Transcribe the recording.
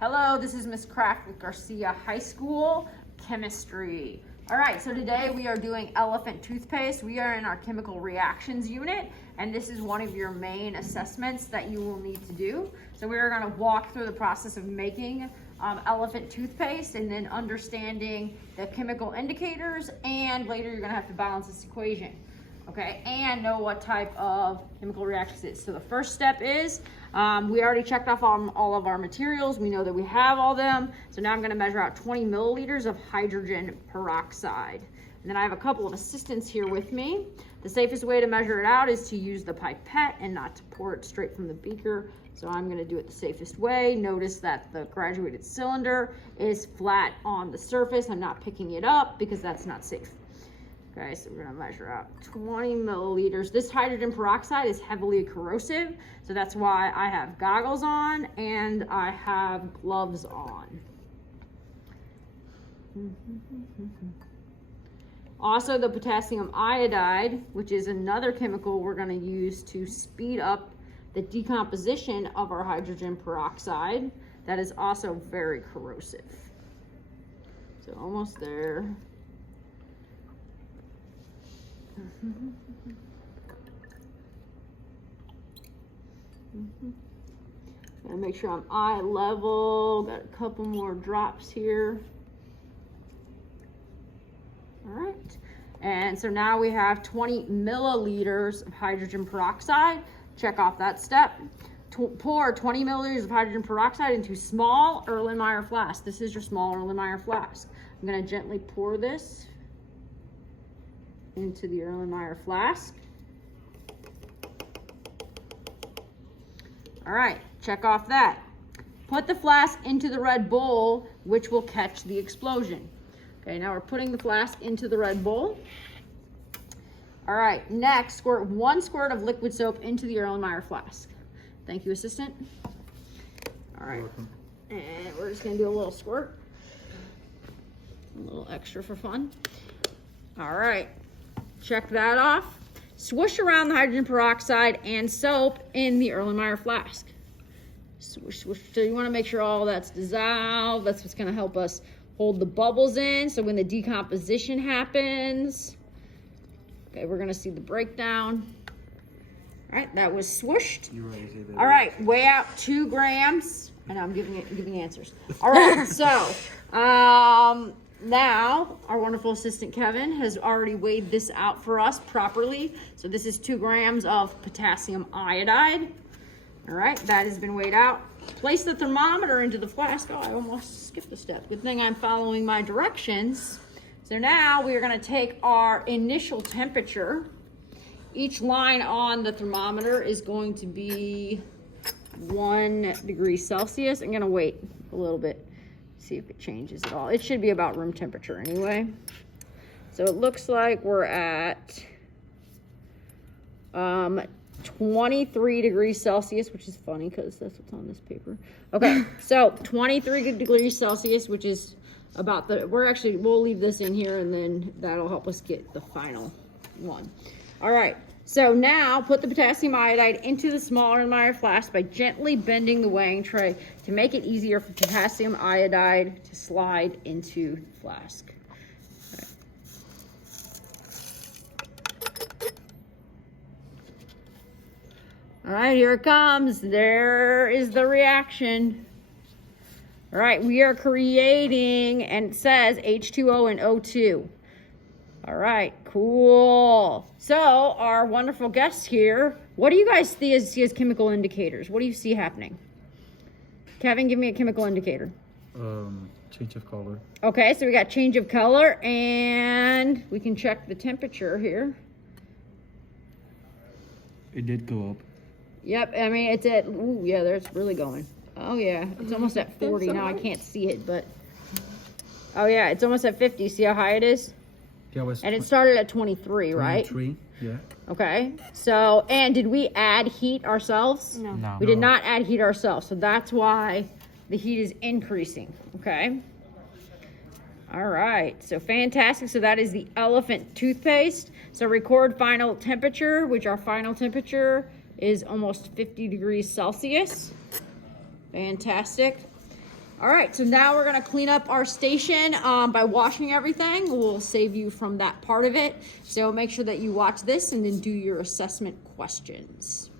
Hello, this is Miss Kraft with Garcia High School Chemistry. All right, so today we are doing elephant toothpaste. We are in our chemical reactions unit, and this is one of your main assessments that you will need to do. So we are gonna walk through the process of making elephant toothpaste and then understanding the chemical indicators, and later you're gonna have to balance this equation. Okay, and know what type of chemical reactions it is. So the first step is, we already checked off all of our materials. We know that we have all them. So now I'm gonna measure out 20 milliliters of hydrogen peroxide. And then I have a couple of assistants here with me. The safest way to measure it out is to use the pipette and not to pour it straight from the beaker. So I'm gonna do it the safest way. Notice that the graduated cylinder is flat on the surface. I'm not picking it up because that's not safe. Okay, so we're gonna measure out 20 milliliters. This hydrogen peroxide is heavily corrosive, so that's why I have goggles on and I have gloves on. Also, the potassium iodide, which is another chemical we're gonna use to speed up the decomposition of our hydrogen peroxide, that is also very corrosive. So almost there. Gotta make sure I'm eye level. Got a couple more drops here. All right, and so now we have 20 milliliters of hydrogen peroxide. Check off that step. Pour 20 milliliters of hydrogen peroxide into small Erlenmeyer flask. This is your small Erlenmeyer flask. I'm gonna gently pour this into the Erlenmeyer flask. All right, check off that. Put the flask into the red bowl, which will catch the explosion. Okay, now we're putting the flask into the red bowl. All right, next, squirt 1 squirt of liquid soap into the Erlenmeyer flask. Thank you, assistant. All right, and we're just gonna do a little squirt. A little extra for fun. All right. Check that off. Swoosh around the hydrogen peroxide and soap in the Erlenmeyer flask. Swoosh, swoosh. So you want to make sure all that's dissolved. That's what's going to help us hold the bubbles in. So when the decomposition happens, okay, we're going to see the breakdown. All right, that was swooshed. All right, weigh out 2 grams. I know I'm giving answers. All right, so now, our wonderful assistant Kevin has already weighed this out for us properly. So this is 2 grams of potassium iodide. All right, that has been weighed out. Place the thermometer into the flask. Oh, I almost skipped a step. Good thing I'm following my directions. So now we are gonna take our initial temperature. Each line on the thermometer is going to be 1 degree Celsius. I'm gonna wait a little bit. See if it changes at all. It should be about room temperature anyway. So it looks like we're at 23 degrees Celsius, which is funny because that's what's on this paper. Okay, so 23 degrees Celsius, which is about we'll leave this in here and then that'll help us get the final one. All right, so now put the potassium iodide into the small Erlenmeyer flask by gently bending the weighing tray to make it easier for potassium iodide to slide into the flask. All right, here it comes. There is the reaction. All right, we are creating, and it says H2O and O2. All right, cool. So our wonderful guests here, what do you guys see as chemical indicators? What do you see happening? Kevin, give me a chemical indicator. Change of color. Okay, so we got change of color, and we can check the temperature here. It did go up. Yep, I mean, it's at, ooh, yeah, there's really going. Oh yeah, it's almost at 40. Now I can't see it, but, oh yeah, it's almost at 50. See how high it is? Yeah, and it started at 23, right? 23, yeah. Okay, so, and did we add heat ourselves? No. We did not add heat ourselves, so that's why the heat is increasing, okay? All right, so fantastic. So that is the elephant toothpaste. So record final temperature, which our final temperature is almost 50 degrees Celsius. Fantastic. All right, so now we're gonna clean up our station by washing everything. We'll save you from that part of it. So make sure that you watch this and then do your assessment questions.